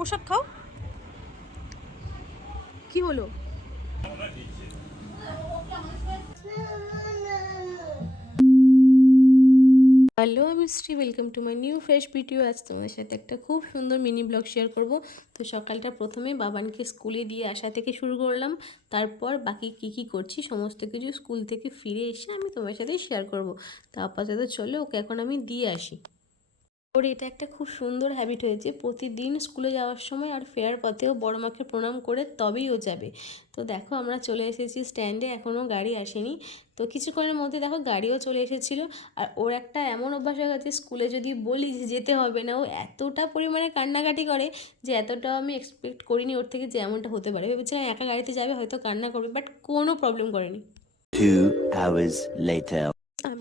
প্রসাদ খাও। কি হলো? হ্যালো আমি Shri welcome to my new fresh video আজ তোমাদের সাথে একটা খুব সুন্দর মিনি ব্লগ শেয়ার করব। তো সকালটা প্রথমে বাবানকে স্কুলে দিয়ে আসা থেকে শুরু করলাম। তারপর বাকি কি কি করছি, সমস্ত কিছু স্কুল থেকে ফিরে এসে আমি তোমার সাথে শেয়ার করব। তো আপাতত চলো, ওকে এখন আমি দিয়ে আসি। ওর এটা একটা খুব সুন্দর হ্যাবিট হয়েছে। প্রতিদিন স্কুলে যাওয়ার সময় আর ফেরার পথেও বড় মাকে প্রণাম করে তবেই ও যাবে। তো দেখো আমরা চলে এসেছি স্ট্যান্ডে এখনও গাড়ি আসেনি। তো কিছুক্ষণের মধ্যে দেখো গাড়িও চলে এসেছিল। আর ওর একটা এমন অভ্যাস হয়ে গেছে স্কুলে যদি বলি যে যেতে হবে না ও এতটা পরিমাণে কান্নাকাটি করে যে এতটাও আমি এক্সপেক্ট করিনি ওর থেকে যে এমনটা হতে পারে। ভেবেছিলাম একা গাড়িতে যাবে হয়তো কান্না করবে বাট কোনো প্রবলেম করেনি।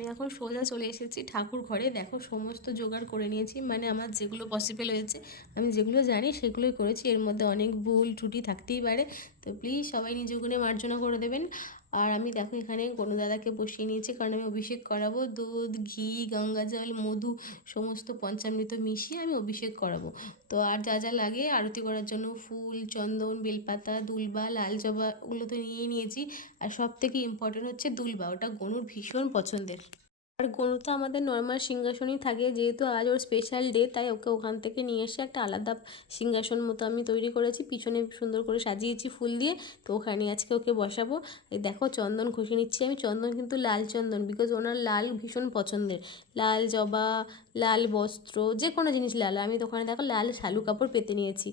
এখন সোজা চলে এসেছি ঠাকুর ঘরে। দেখো, সমস্ত জোগাড় করে নিয়েছি। মানে আমার যেগুলো পসিবল হয়েছে, আমি যেগুলো জানি সেগুলোই করেছি। এর মধ্যে অনেক ভুল ত্রুটি থাকতেই পারে। তো প্লিজ সবাই নিজে গুণে মার্জনা করে দেবেন। আর আমি দেখো, এখানে কোনো দাদাকে বসিয়ে নিয়েছি। কারণ আমি অভিষেক করাবো। দুধ, ঘি, গঙ্গা জল, মধু সমস্ত পঞ্চামৃত মিশিয়ে আমি অভিষেক করাবো। তো আর যা যা লাগে আরতি করার জন্য ফুল, চন্দন, বেলপাতা, দুলবা, লাল জবা, ওগুলো তো নিয়েই নিয়েছি। আর সব থেকে ইম্পর্টেন্ট হচ্ছে দুলবা। ওটা গনুর ভীষণ পছন্দের। আর গনু তো আমাদের নর্মাল সিংহাসনই থাকে, যেহেতু আজ ওর স্পেশাল ডে তাই ওকে ওখান থেকে নিয়ে এসে একটা আলাদা সিংহাসন মতো আমি তৈরি করেছি। পিছনে সুন্দর করে সাজিয়েছি ফুল দিয়ে, তো ওখানে আজকে ওকে বসাবো। এই দেখো চন্দন ঘষে নিচ্ছি আমি। চন্দন কিন্তু লাল চন্দন বিকজ ওনার লাল ভীষণ পছন্দের। লাল জবা, লাল বস্ত্র যে কোনো জিনিস লাল। আমি তো ওখানে দেখো লাল শালু কাপড় পেতে নিয়েছি,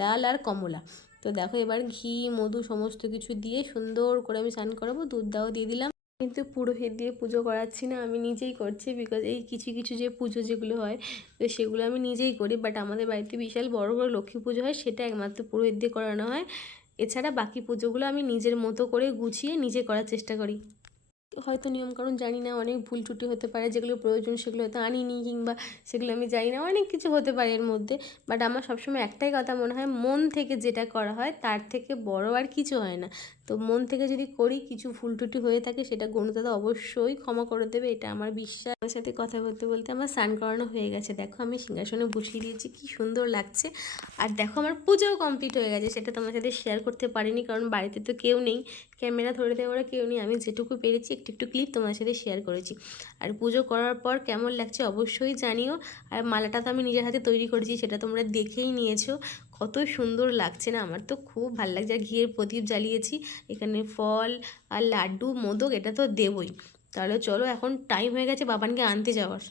লাল আর কমলা। তো দেখো এবার ঘি, মধু সমস্ত কিছু দিয়ে সুন্দর করে আমি স্নান করাবো। দুধ দাও দিয়ে দিলাম। কিন্তু পুরোহিত দিয়ে পুজো করাচ্ছি না, আমি নিজেই করছি বিকজ এই কিছু কিছু যে পুজো যেগুলো হয়, তো সেগুলো আমি নিজেই করি বাট আমাদের বাড়িতে বিশাল বড় বড় লক্ষ্মী পুজো হয়, সেটা একমাত্র পুরোহিত দিয়ে করানো হয়। এছাড়া বাকি পুজোগুলো আমি নিজের মতো করে গুছিয়ে নিজে করার চেষ্টা করি। হয়তো নিয়মকানুন জানি না, অনেক ভুল ত্রুটি হতে পারে, যেগুলো প্রয়োজন সেগুলো হয়তো আনিনি কিংবা সেগুলো আমি জানি না, অনেক কিছু হতে পারে এর মধ্যে বাট আমার সবসময় একটাই কথা মনে হয়, মন থেকে যেটা করা হয়, তার থেকে বড় আর কিছু হয় না। তো মন থেকে যদি করি কিছু ভুল ত্রুটি হয়ে থাকে সেটা গণদাদা অবশ্যই ক্ষমা করে দেবে, এটা আমার বিশ্বাস। আমার সাথে কথা বলতে বলতে আমার স্নান করানো হয়ে গেছে। দেখো আমি সিংহাসনে বসিয়ে দিয়েছি, কি সুন্দর লাগছে। আর দেখো আমার পুজোও কমপ্লিট হয়ে গেছে, সেটা তোমার সাথে শেয়ার করতে পারিনি, কারণ বাড়িতে তো কেউ নেই। ক্যামেরা ধরে দেওয়ার কেউ নেই, আমি যেটুকু পেরেছি একটু একটু ক্লিপ তোমার সাথে শেয়ার করেছি। আর পুজো করার পর কেমন লাগছে অবশ্যই জানিও। আর মালাটা তো আমি নিজের হাতে তৈরি করেছি, সেটা তোমরা দেখেই নিয়েছো। কত সুন্দর লাগছে না আমার, তো খুব ভালো লাগছে। আর ঘিয়ের প্রদীপ জ্বালিয়েছি, এখানে ফল আর লাড্ডু, মোদক এটা তো দেবই। তাহলে চলো এখন টাইম হয়ে গেছে বাবানকে আনতে যাওয়ার।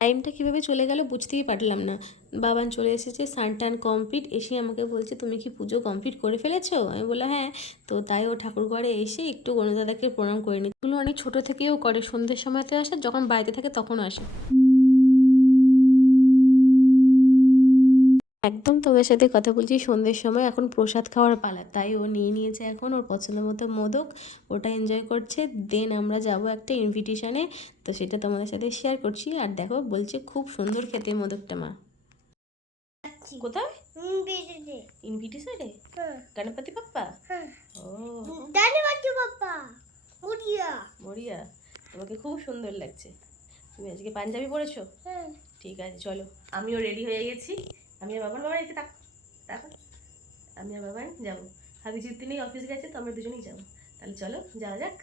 টাইমটা কীভাবে চলে গেল বুঝতেই পারলাম না। বাবান চলে এসেছে সান টান কমপ্লিট এসে আমাকে বলছে, তুমি কি পুজো কমপ্লিট করে ফেলেছো? আমি বললাম হ্যাঁ। তো তাই ও ঠাকুর ঘরে এসে একটু গণদাদাকে প্রণাম করে নিই অনেক ছোটো থেকেও করে, সন্ধ্যের সময়তে আসে, যখন বাড়িতে থাকে তখন আসে। একদম তোমাদের সাথে কথা বলছি সন্ধ্যের সময় এখন প্রসাদ খাওয়ার পালা। তাই ও নিয়ে নিয়েছে এখন ওর পছন্দ মতো মোদক ওটা এনজয় করছে। দেন আমরা যাব একটা ইনভিটেশনে তো সেটা তোমাদের সাথে শেয়ার করছি। আর দেখো বলছে খুব সুন্দর খেতে মোদকটা মা। কোথায়? ইনভিটেশনে হ্যাঁ। গণপতি হ্যাঁ। ও। মরিয়া। তোমাকে খুব সুন্দর লাগছে। তুমি আজকে পাঞ্জাবি পরেছো? হ্যাঁ। ঠিক আছে চলো আমিও রেডি হয়ে গেছি। আমি আর বাবার বাবা একটু টাক টাকা আমি আর বাবা যাব। হাবিজির দিনেই অফিস গেছে, তো আমরা দুজনেই যাব। তাহলে চলো, যাওয়া যাক।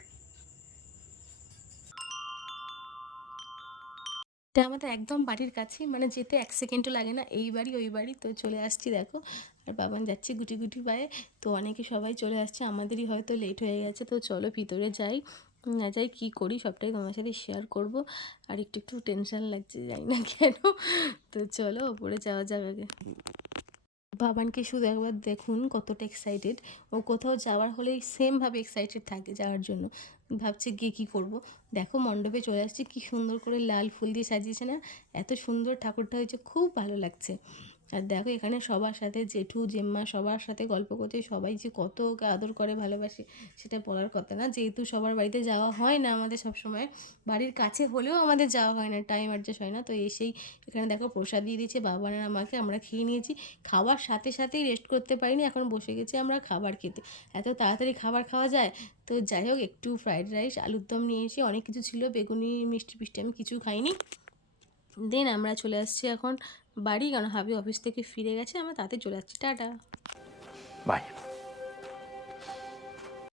এটা আমাদের একদম বাড়ির কাছে মানে যেতে এক সেকেন্ডও লাগে না। এই বাড়ি, ওই বাড়ি, তো চলে আসছি, দেখো। আর বাবান যাচ্ছে গুটি গুটি পায়ে, তো অনেকে সবাই চলে আসছে, আমাদেরই হয়তো লেট হয়ে গেছে, তো চলো ভিতরে যাই। না যাই কী করি, সবটাই তোমার সাথে শেয়ার করব। আর একটু একটু টেনশন লাগছে, জানি না কেন। তো চলো ওপরে যাওয়া যাবে আগে। বাবানকে শুধু একবার দেখুন, কতটা এক্সাইটেড ও কোথাও যাওয়ার হলেই সেমভাবে এক্সাইটেড থাকে যাওয়ার জন্য। ভাবছে গিয়ে কী করব। দেখো, মণ্ডপে চলে আসছি, কী সুন্দর করে লাল ফুল দিয়ে সাজিয়েছে না? এত সুন্দর ঠাকুরটা হয়েছে, খুব ভালো লাগছে। আর দেখো এখানে সবার সাথে জেঠু, জেম্মা সবার সাথে গল্প করছে সবাই যে কত ওকে আদর করে, ভালোবাসে সেটা বলার কথা না। যেহেতু সবার বাড়িতে যাওয়া হয় না আমাদের সব সময় বাড়ির কাছে হলেও আমাদের যাওয়া হয় না টাইম অ্যাডজাস্ট হয় না। তো এসেই এখানে দেখো প্রসাদ দিয়ে দিয়েছে, বাবা আর আমাকে, আমরা খেয়ে নিয়েছি। খাবার সাথে সাথেই রেস্ট করতে পারিনি, এখন বসে গেছি আমরা খাবার খেতে। এত তাড়াতাড়ি খাবার খাওয়া যায়? তো যাই হোক, একটু ফ্রাইড রাইস আলুর দম নিয়েছি অনেক কিছু ছিল, বেগুনি, মিষ্টি ফিষ্টি আমি কিছু খাইনি। দেন আমরা চলে আসছি এখন বাড়ি কারণ হাবি অফিস থেকে ফিরে গেছে আমরা তাতে চলে যাচ্ছি টাটা Bye.